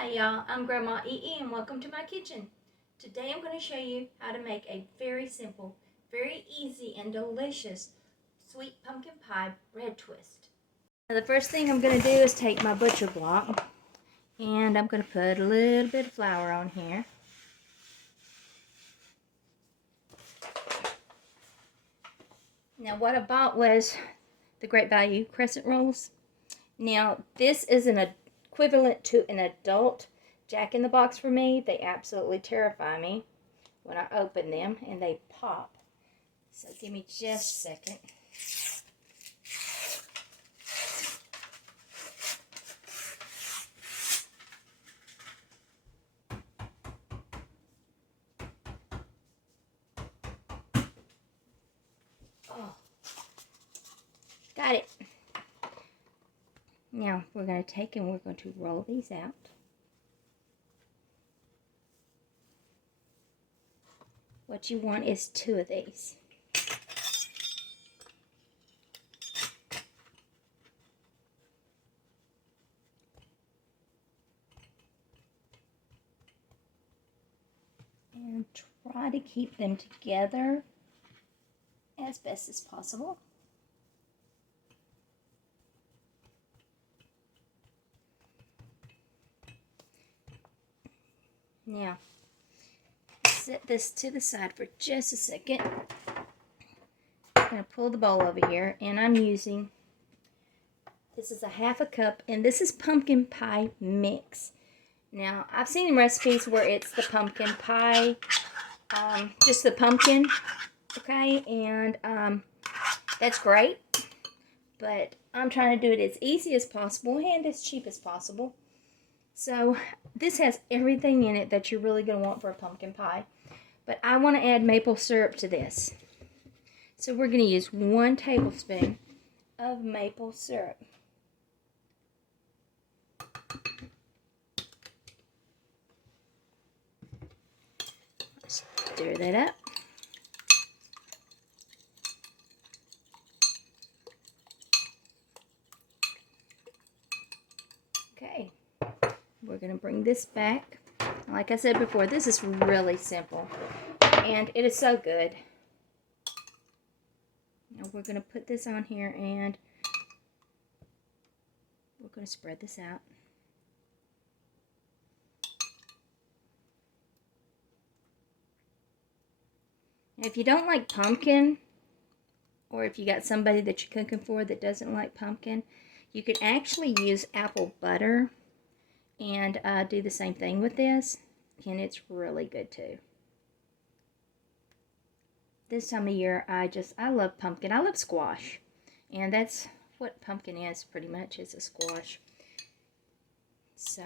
Hi y'all, I'm Grandma EE and welcome to my kitchen. Today I'm going to show you how to make a very simple, very easy and delicious sweet pumpkin pie bread twist. Now the first thing I'm going to do is take my butcher block and I'm going to put a little bit of flour on here. Now what I bought was the Great Value crescent rolls. Now this is an equivalent to an adult Jack-in-the-Box for me. They absolutely terrify me when I open them and they pop. So give me just a second. Oh, got it. Now we're going to take and we're going to roll these out. What you want is 2 of these. And try to keep them together as best as possible. Now, set this to the side for just a second. I'm going to pull the bowl over here, and I'm using, this is a 1/2 cup, and this is pumpkin pie mix. Now, I've seen recipes where it's the pumpkin pie, just the pumpkin, okay, and that's great, but I'm trying to do it as easy as possible and as cheap as possible. So this has everything in it that you're really going to want for a pumpkin pie. But I want to add maple syrup to this. So we're going to use 1 tablespoon of maple syrup. Stir that up. Okay. We're going to bring this back. Like I said before, this is really simple. And it is so good. Now we're going to put this on here and we're going to spread this out. Now, if you don't like pumpkin, or if you got somebody that you're cooking for that doesn't like pumpkin, you could actually use apple butter and do the same thing with this, and it's really good too. This time of year, I love pumpkin. I love squash, and that's what pumpkin is pretty much, is a squash. So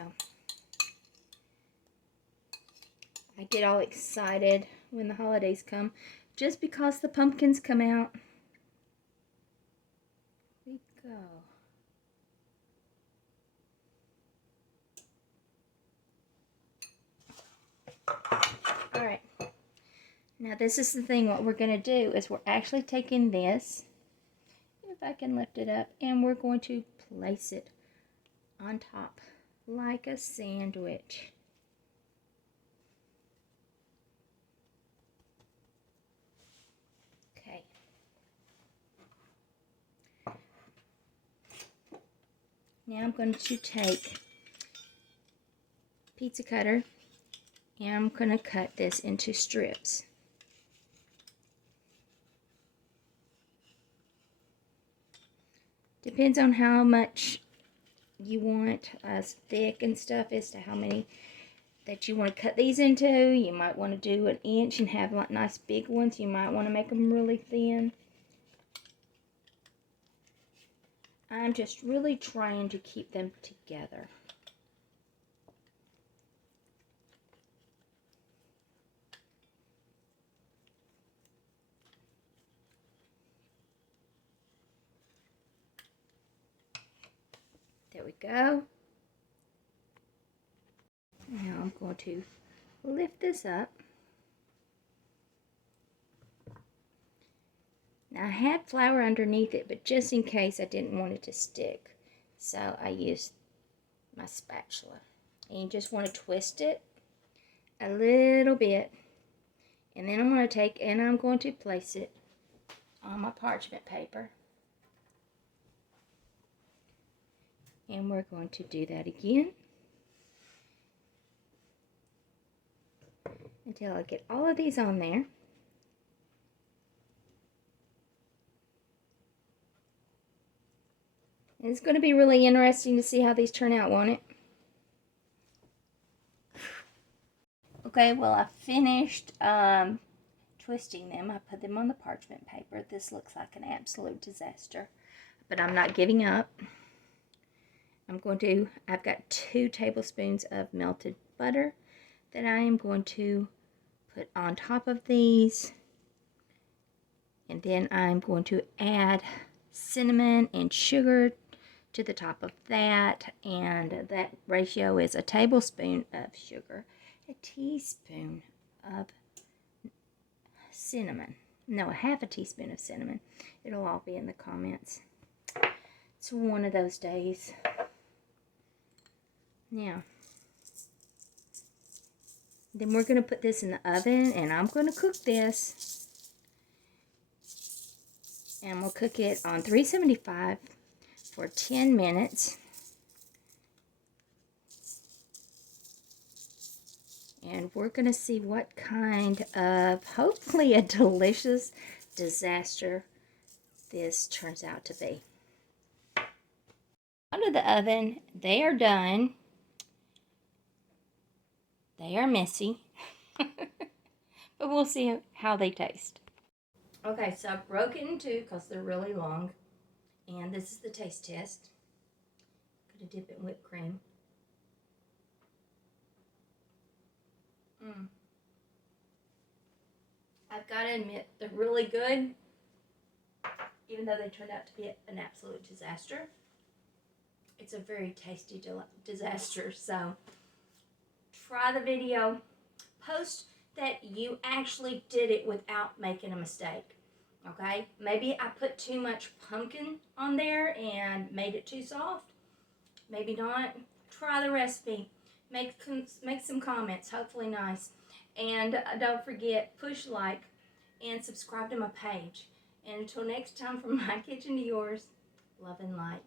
I get all excited when the holidays come just because the pumpkins come out. Here we go. Alright, now this is the thing. What we're going to do is we're actually taking this, if I can lift it up, and we're going to place it on top like a sandwich. Okay. Now I'm going to take a pizza cutter and I'm going to cut this into strips. Depends on how much you want thick and stuff as to how many that you want to cut these into. You might want to do 1 inch and have like nice big ones. You might want to make them really thin. I'm just really trying to keep them together. There we go. Now I'm going to lift this up. Now I had flour underneath it, but just in case I didn't want it to stick, so I used my spatula. And you just want to twist it a little bit. And then I'm going to take and I'm going to place it on my parchment paper. And we're going to do that again until I get all of these on there. And it's going to be really interesting to see how these turn out, won't it? Okay, well, I finished twisting them. I put them on the parchment paper. This looks like an absolute disaster, but I'm not giving up. I've got 2 tablespoons of melted butter that I am going to put on top of these. And then I'm going to add cinnamon and sugar to the top of that. And that ratio is a tablespoon of sugar, a teaspoon of cinnamon. No, a half a teaspoon of cinnamon. It'll all be in the comments. It's one of those days. Now, then we're going to put this in the oven, and I'm going to cook this. And we'll cook it on 375 for 10 minutes. And we're going to see what kind of, hopefully a delicious disaster this turns out to be. Out of the oven, they are done. They are messy, but we'll see how they taste. Okay, so I broke it in 2 because they're really long. And this is the taste test. Gonna dip it in whipped cream. I've got to admit, they're really good, even though they turned out to be an absolute disaster. It's a very tasty disaster, so try the video. Post that you actually did it without making a mistake, okay? Maybe I put too much pumpkin on there and made it too soft. Maybe not. Try the recipe. Make some comments, hopefully nice. And don't forget, push like and subscribe to my page. And until next time, from my kitchen to yours, love and light.